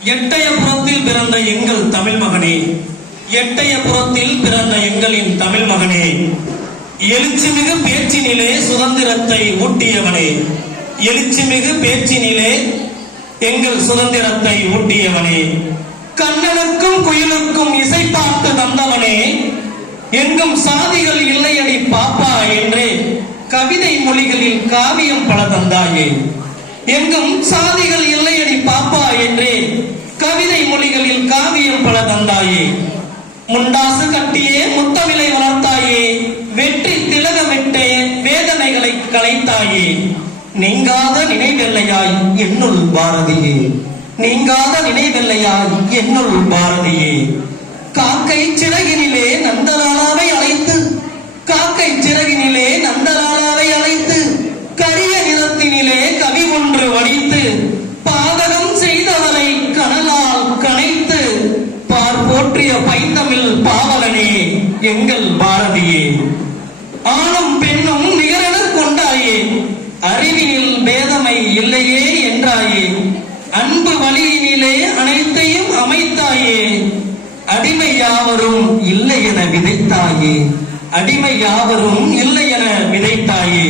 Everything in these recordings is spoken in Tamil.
எட்டயபுரத்தில் பிறந்த எங்கள் தமிழ் மகனே, எட்டயபுரத்தில் பிறந்த எங்களின் தமிழ் மகனே, எழுச்சிமிகு பேச்சினிலே சுதந்திரத்தை ஊட்டியவனே, எழுச்சிமிகு பேச்சினிலே எங்கள் சுதந்திரத்தை ஊட்டியவனே, கண்ணனுக்கும் குயிலுக்கும் இசைப்பாட்டு தந்தவனே, எங்கும் சாதிகள் இல்லையடி பாப்பா என்றே கவிதை மொழிகளில் காவியம் பல தந்தாயே. எங்கும் சாதிகள் இல்லையடி பாப்பா என்றே கவிதை மொழிகளில் காவியம் பல தந்தாயே. முண்டாசு கட்டியே முத்தமிழை வளர்த்தாயே, வெற்றி திலகமிட்டே வேதனைகளை களைத்தாயே. நீங்காத நினைவெல்லையாய் என்னுள் பாரதியே, நீங்காத நினைவெல்லையாய் என்னுள் பாரதியே. காக்கை சிறகினிலே நந்தலாலாவை அழைத்து, காக்கை சிறகினிலே நந்தலாலாவை அழைத்து, கரிய நிலத்தினிலே கவி ஒன்று வடித்து, பாதகம் செய்தவரை கனலால் கனைத்து, பார் போற்றிய பைந்தமிழ் பாவலனே எங்கள் பாரதியே. ஆணும் பெண்ணும் நிகரென கொண்டாயே, அறிவினில் பேதமை இல்லையே என்றாயே. அன்பு வழியினிலே அனைத்தையும் அமைத்தாயே, அடிமை யாவரும் இல்லை என விதைத்தாயே, அடிமை யாவரும் இல்லை என விதைத்தாயே.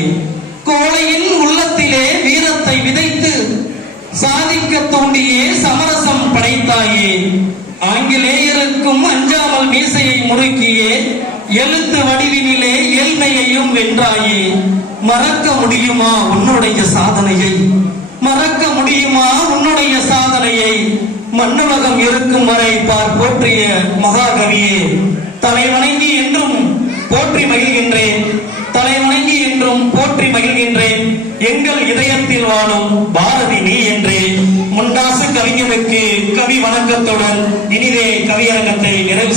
கோழையின் உள்ளத்திலே வீரத்தை விதைத்து சாதிக்க தூண்டியே சமரசம் படைத்தாயே. ஆங்கிலேயருக்கும் அஞ்சாமல் மீசையை முறுக்கியே எழுத்து வடிவினிலே ஏழ்மையையும் வென்றாயே. மறக்க முடியுமா உன்னுடைய சாதனையை, மறக்க முடியுமா உன்னுடைய சாதனையை? மண்ணுலகம் இருக்கும் வரை பார் போற்றிய மகாகவியே. தலைவணங்கி என்றும் போற்றி மகிழ்கின்றேன், தலைவணங்கி என்றும் போற்றி மகிழ்கின்றேன். எங்கள் இதயத்தில் வாழும் பாரதி நீ என்றே முண்டாசு கவிஞனுக்கு கவி வணக்கத்துடன் இனிதே கவியரங்கத்தை நிறைவு